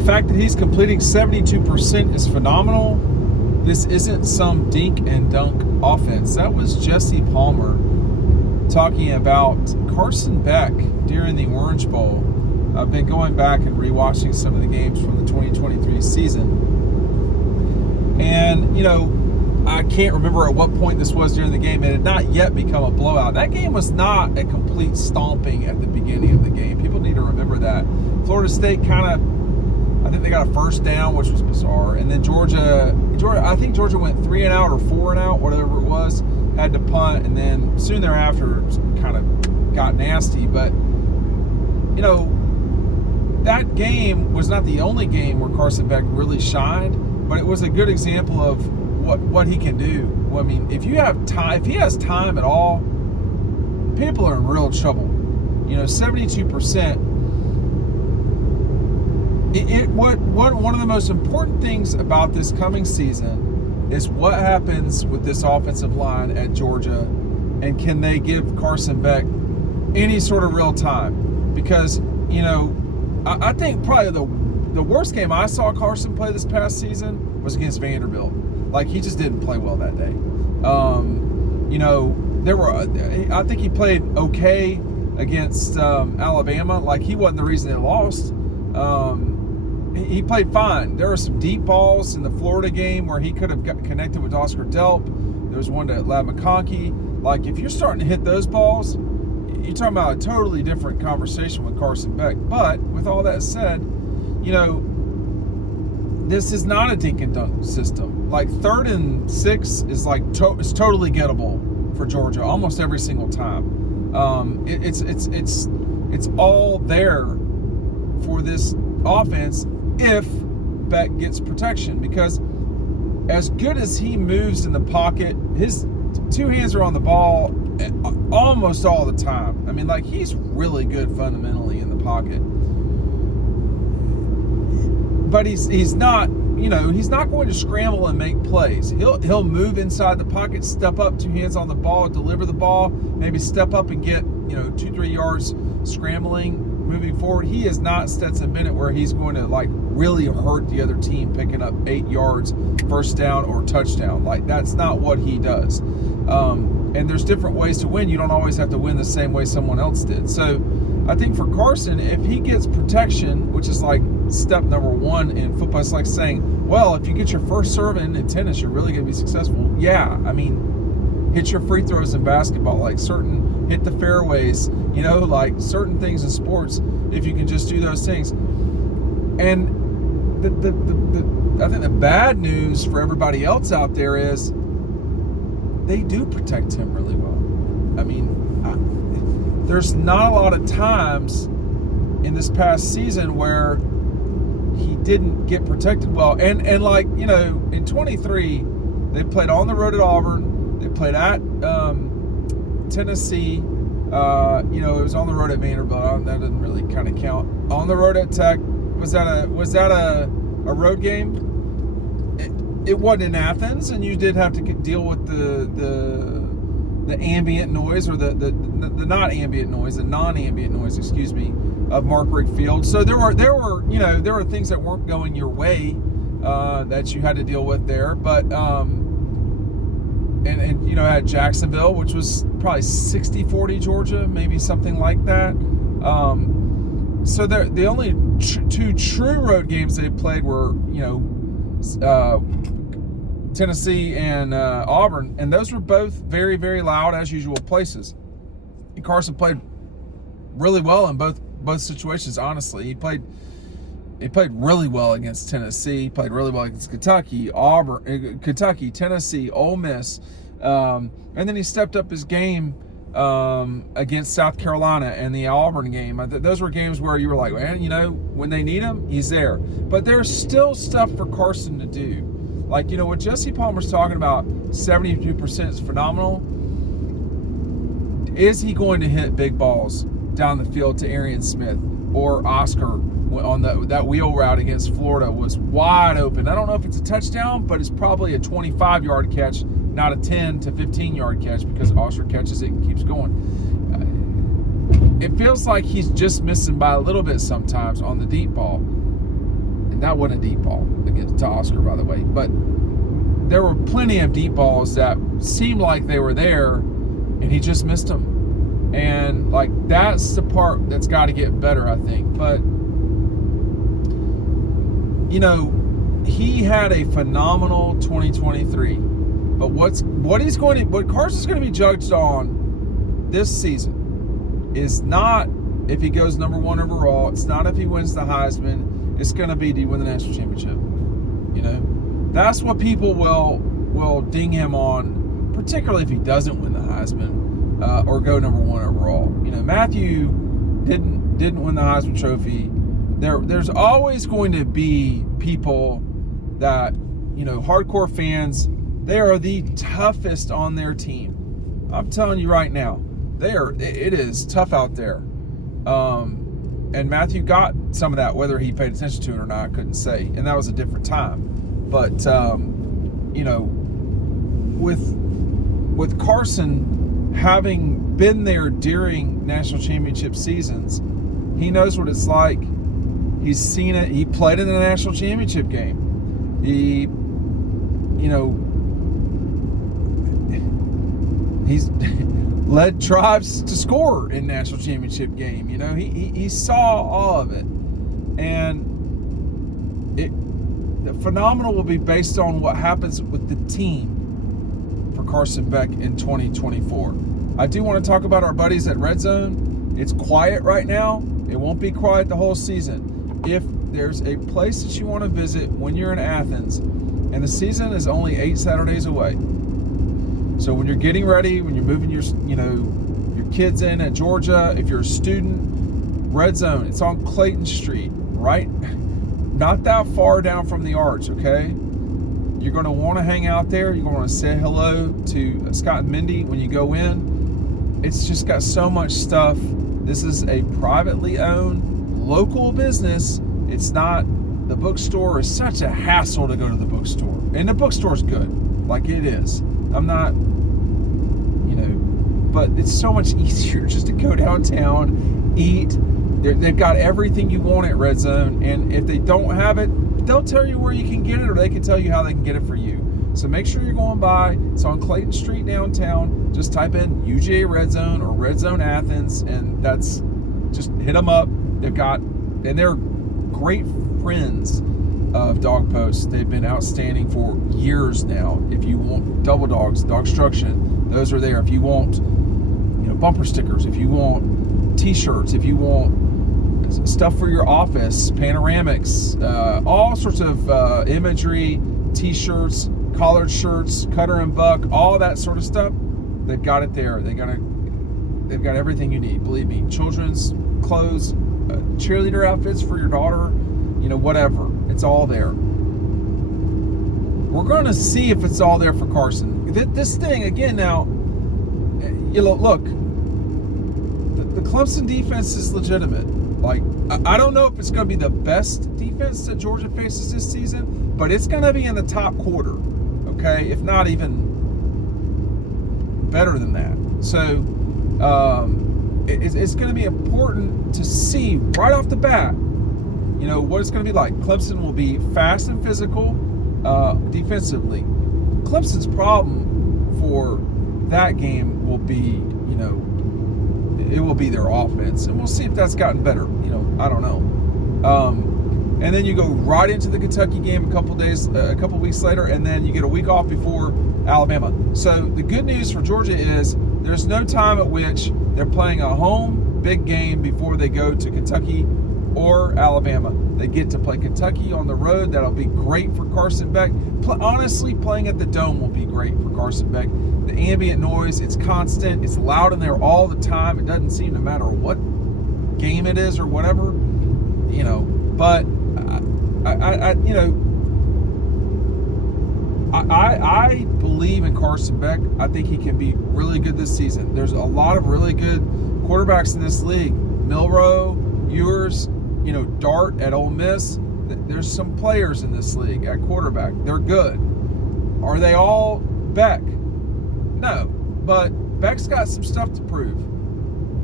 the fact that he's completing 72% is phenomenal. This isn't some dink and dunk offense. That was Jesse Palmer talking about Carson Beck during the Orange Bowl. I've been going back and rewatching some of the games from the 2023 season. And, I can't remember at what point this was during the game. It had not yet become a blowout. That game was not a complete stomping at the beginning of the game. People need to remember that. Florida State I think they got a first down, which was bizarre. And then Georgia, I think Georgia went 3 and out or 4 and out, whatever it was, had to punt. And then soon thereafter, it kind of got nasty. But, that game was not the only game where Carson Beck really shined, but it was a good example of what he can do. I mean, if you have time, if he has time at all, people are in real trouble. 72%. One of the most important things about this coming season is what happens with this offensive line at Georgia, and can they give Carson Beck any sort of real time? Because I think probably the worst game I saw Carson play this past season was against Vanderbilt. Like, he just didn't play well that day. I think he played okay against Alabama. Like, he wasn't the reason they lost. He played fine. There were some deep balls in the Florida game where he could have connected with Oscar Delp. There was one to Lab McConkey. Like, if you're starting to hit those balls, you're talking about a totally different conversation with Carson Beck. But with all that said, this is not a dink and dunk system. Like, 3rd and 6 is it's totally gettable for Georgia almost every single time. It's all there for this offense if Beck gets protection, because as good as he moves in the pocket, his 2 hands are on the ball almost all the time. I mean, he's really good fundamentally in the pocket. But he's not, he's not going to scramble and make plays. He'll move inside the pocket, step up, 2 hands on the ball, deliver the ball, maybe step up and get, 2-3 yards scrambling, moving forward. He is not Stetson Bennett where he's going to really hurt the other team picking up 8 yards, first down or touchdown. That's not what he does. And there's different ways to win. You don't always have to win the same way someone else did. So I think for Carson, if he gets protection, which is step number 1 in football, it's like saying, well, if you get your first serve in tennis, you're really going to be successful. Yeah, I mean, hit your free throws in basketball, hit the fairways, certain things in sports, if you can just do those things. And I think the bad news for everybody else out there is they do protect him really well. I mean, there's not a lot of times in this past season where he didn't get protected well. And in 23, they played on the road at Auburn. They played at Tennessee. It was on the road at Vanderbilt. That doesn't really kind of count. On the road at Tech. Was that a road game? It wasn't in Athens, and you did have to deal with the ambient noise, or the not ambient noise, the non-ambient noise, of Mark Richt Field. So there were things that weren't going your way that you had to deal with there. But at Jacksonville, which was probably 60-40 Georgia, maybe something like that. So the only 2 true road games they played were Tennessee and Auburn, and those were both very, very loud as usual places. And Carson played really well in both situations. Honestly, he played really well against Tennessee. He played really well against Kentucky, Tennessee, Ole Miss, and then he stepped up his game against South Carolina and the Auburn game. Those were games where you were like, man, when they need him, he's there. But there's still stuff for Carson to do. What Jesse Palmer's talking about, 72% is phenomenal. Is he going to hit big balls down the field to Arian Smith or Oscar on that wheel route against Florida? Was wide open. I don't know if it's a touchdown, but it's probably a 25-yard catch, not a 10 to 15-yard catch, because Oscar catches it and keeps going. It feels like he's just missing by a little bit sometimes on the deep ball. and that wasn't a deep ball to Oscar, by the way. But there were plenty of deep balls that seemed like they were there, and he just missed them. And like that's the part that's got to get better, I think. But you know, he had a phenomenal 2023. But what Carson's going to be judged on this season is not if he goes number 1 overall. It's not if he wins the Heisman. It's going to be, do you win the national championship? You know, that's what people will ding him on, particularly if he doesn't win the Heisman or go number 1 overall. You know, Matthew didn't win the Heisman Trophy. There's always going to be people that, you know, hardcore fans. They are the toughest on their team. I'm telling you right now, it is tough out there. And Matthew got some of that, whether he paid attention to it or not, I couldn't say. And that was a different time. But, you know, with Carson having been there during national championship seasons, he knows what it's like. He's seen it. He played in the national championship game. He, you know, he's led tribes to score in national championship game. You know, he saw all of it. And the phenomenal will be based on what happens with the team for Carson Beck in 2024. I do want to talk about our buddies at Red Zone. It's quiet right now. It won't be quiet the whole season. If there's a place that you want to visit when you're in Athens, and the season is only 8 Saturdays away. So when you're getting ready, when you're moving your kids in at Georgia, if you're a student, Red Zone, it's on Clayton Street, right? Not that far down from the Arch, okay? You're going to want to hang out there. You're going to want to say hello to Scott and Mindy when you go in. It's just got so much stuff. This is a privately owned local business. It's not, the bookstore is such a hassle to go to the bookstore. And the bookstore's good, like it is. I'm not, you know, but it's so much easier just to go downtown, eat. They've got everything you want at Red Zone, and if they don't have it, they'll tell you where you can get it, or they can tell you how they can get it for you. So make sure you're going by. It's on Clayton Street downtown. Just type in UGA Red Zone or Red Zone Athens, and that's, just hit them up. They've got, and they're great friends of Dawg Posts. They've been outstanding for years now. If you want double dogs, Dogstruction, those are there. If you want, you know, bumper stickers, if you want t-shirts, if you want stuff for your office, panoramics, all sorts of imagery, t-shirts, collared shirts, cutter and buck, all that sort of stuff, they've got it there. They've got everything you need. Believe me, children's clothes, cheerleader outfits for your daughter, you know, whatever. It's all there. We're going to see if it's all there for Carson. This thing, again, now, you know, look, the Clemson defense is legitimate. Like, I don't know if it's going to be the best defense that Georgia faces this season, but it's going to be in the top quarter, okay? If not even better than that. So, it's going to be important to see right off the bat, you know, what it's going to be like. Clemson will be fast and physical defensively. Clemson's problem for that game will be, you know, it will be their offense. And we'll see if that's gotten better. You know, I don't know. And then you go right into the Kentucky game a couple weeks later, and then you get a week off before Alabama. So the good news for Georgia is there's no time at which they're playing a home big game before they go to Kentucky or Alabama. They get to play Kentucky on the road. That'll be great for Carson Beck. Honestly, playing at the Dome will be great for Carson Beck. The ambient noise, it's constant. It's loud in there all the time. It doesn't seem to matter what game it is or whatever, you know. But I believe in Carson Beck. I think he can be really good this season. There's a lot of really good quarterbacks in this league. Milroe, Ewers, you know, Dart at Ole Miss. There's some players in this league at quarterback. They're good. Are they all Beck? No. But Beck's got some stuff to prove.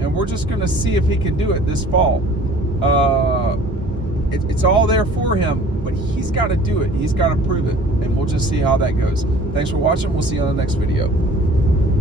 And we're just going to see if he can do it this fall. It's all there for him, he's got to do it. He's got to prove it. And we'll just see how that goes. Thanks for watching. We'll see you on the next video.